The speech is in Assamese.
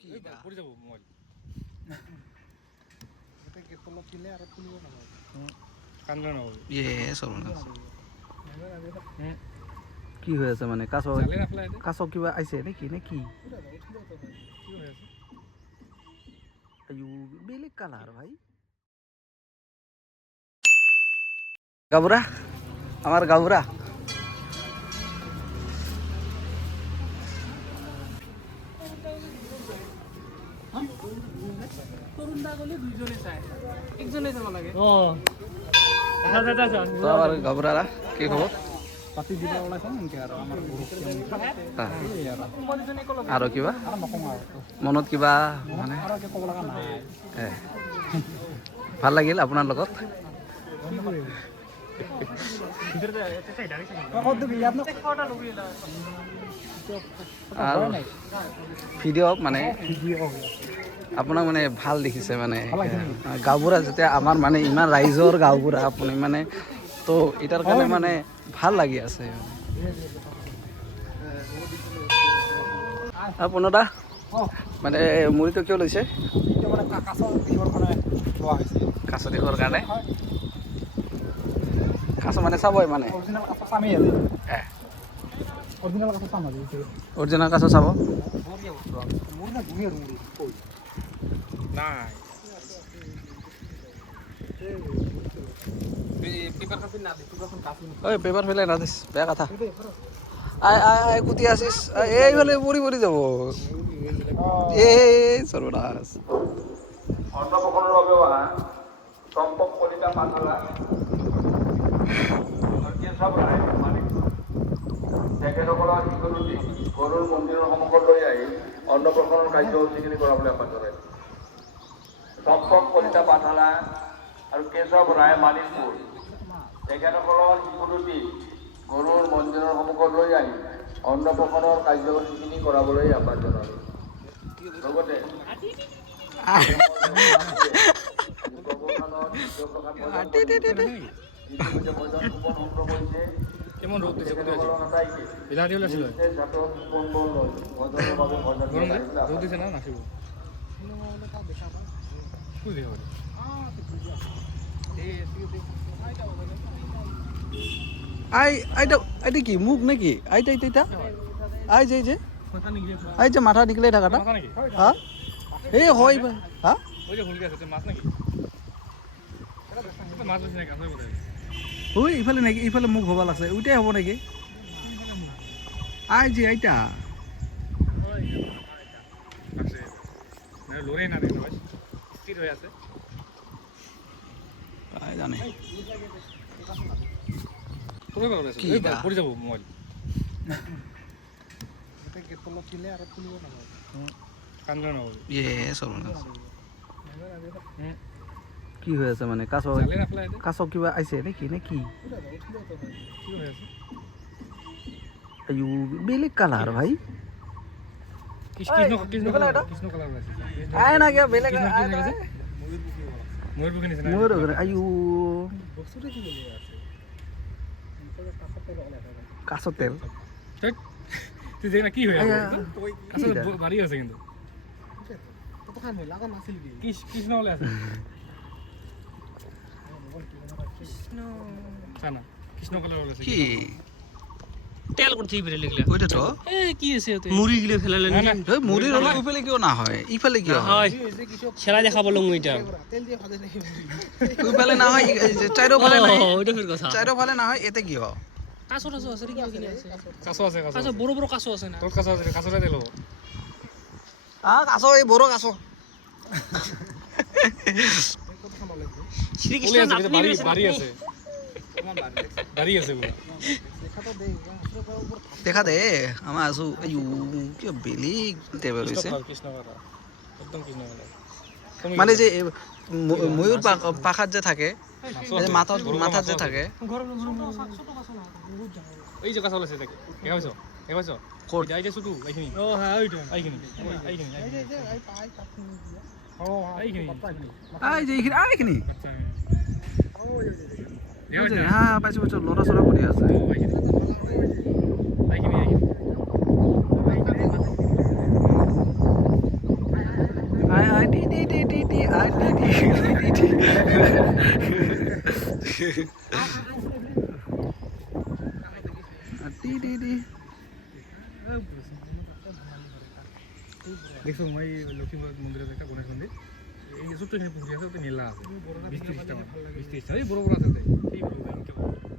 কি পড়ে যাব মোবাইল এটা কে তলত দিলে আর খুলিব না কানগা না সর্বনাশ কি হৈ আছে মানে কাছ কিবা আইছে নাকি নাকি আয়ু বেলেগ কালার ভাই গাবুরা আমার গাবুরা আমার গাবুরারা কি খবর পাতি দিবা ওলাইছ এনকে আর আমার আৰু কিবা মনত কিবা মানে ভাল লাগিল আপোনাৰ লগত ভিডিঅ' মানে আপোনাক মানে ভাল দেখিছে মানে গাঁওবুঢ়া যেতিয়া আমাৰ মানে ইমান ৰাইজৰ গাঁওবুঢ়া আপুনি মানে তো এটাৰ কাৰণে মানে ভাল লাগি আছে পুনদা মানে মুড়িটো কিয় লৈছে কাছ দেশৰ কাৰণে কাছ মানে চাবই মানে অৰিজিনেল কাছ চাব পেপার ফেলে না দিস বেয়া কথা আয় আয় কুতি আসিস এইফালে পড়ি পড়ি যাব সর্বনাশ অন্নপ্রসন্নের অবহেলা সম্পদ কলিতা পাতলা কেশৱ ৰায় মালিক তেখেতসকলৰ শিশুটি গৰুৰ মন্দিৰৰ সন্মুখত লৈ আহি অন্নপ্ৰসন্নৰ কাৰ্যসূচীখিনি কৰাবলৈ আহ্বান জনায় সম্পদ কলিতা পাতলা আৰু কেশৱ ৰায় মালিকপুৰ তেখেতসকলৰ শিশুটি গৰুৰ মন্দিৰৰ সন্মুখত লৈ আহি অন্নপ্ৰসন্নৰ কাৰ্যসূচীখিনি কৰাবলৈ আহ্বান জনালে লগতে কেমন রোদ দিছে বিলাটি ওলাইছিল রোদ দিছে না নাচিব আইটা কি মুখ নাকি আইটা আইটা আই যে আই যে মাথা নিকলে থাকাটা হ্যাঁ এই হয় হ্যাঁ ওই যে হুলকে আছে মাছ নাকি মাছ বেশি নাকি আছে বোধহয় ওই ইফালে নাকি ইফালে মুখ হবা লাগছে ওইটাই হব নাকি আই যে আইটা লড়াই না দেখো ভাই স্থির হয়ে আছে আই জানে পুরো ভালো আছে পড়ে যাব মোবাইল এটা কে তলত দিলে আর খুলিব না কানগা না সর্বনাশ কি হৈ আছে মানে কাছ কিবা আইছে নাকি নাকি আয়ু বেলেগ কালার ভাই কৃষ্ণ কালার আছে আয় না কে বেলেগ ময়ূর বুকে নিছে না ময়ূর আয়ু বস্তুটা কি বলে আছে কাছ তেল তুই দেখ না কি হয়ে আছে আসলে বাড়ি আছে কিন্তু কতখান হই লাগা নাছিল কি কৃষ্ণ বলে আছে কৃষ্ণ জানা কৃষ্ণ কালার বলে আছে কি তেল করতে ইবরে লিখলে ওইটা তো এ কি আছে ওতে মুড়ি গিলে ফেলালে না না ওই মুড়ির হলে ওইফালে কিয় না হয় ইফালে কিয় হয় সেরা দেখা বললাম ওইটা তেল দিয়ে ভাজে নাকি ওইফালে না হয় চাইরো ফালে না ওইটা ফের কথা চাইরো ফালে না হয় এতে কিয় কাঁচো টাচো আছে কি কিনে আছে কাছো আছে কাছো কাঁচো বড় বড় কাঁচো আছে না তোর কাছো আছে কাছোটা দিলো কাছ এই বড় কাছ শ্রীকৃষ্ণ আছে নাতনি বাড়ি রয়েছে বাড়ি আছে বাড়ি আছে পুরো দেখা দে আমার আসু আয়ু কি বেলেগ টেবিল হইছে কৃষ্ণ কালার একদম কৃষ্ণ কালার মানে যে ময়ূর পাখাত যে থাকে মাথাত যে থাকে এই যে কাছো আছে দেখ দেখাইছো দেখাইছো কোট যাই যে শুধু এইখিনি ও হ্যাঁ ওইটা এইখিনি ও এইখিনি আই যে এইখিনি আচ্ছা হ্যাঁ পাইছো লড়া চড়া কৰি আছে I T T T T T I T T T T T T T দেখছো মই লক্ষ্মীপুর মন্দিরে একটা গণেশ মন্দির এই ছোট্ট এখানে পুকুরি আছে ওতে মেলা আছে 20-30টা এই বড় বড় আছে ওতে। এই বড় বড়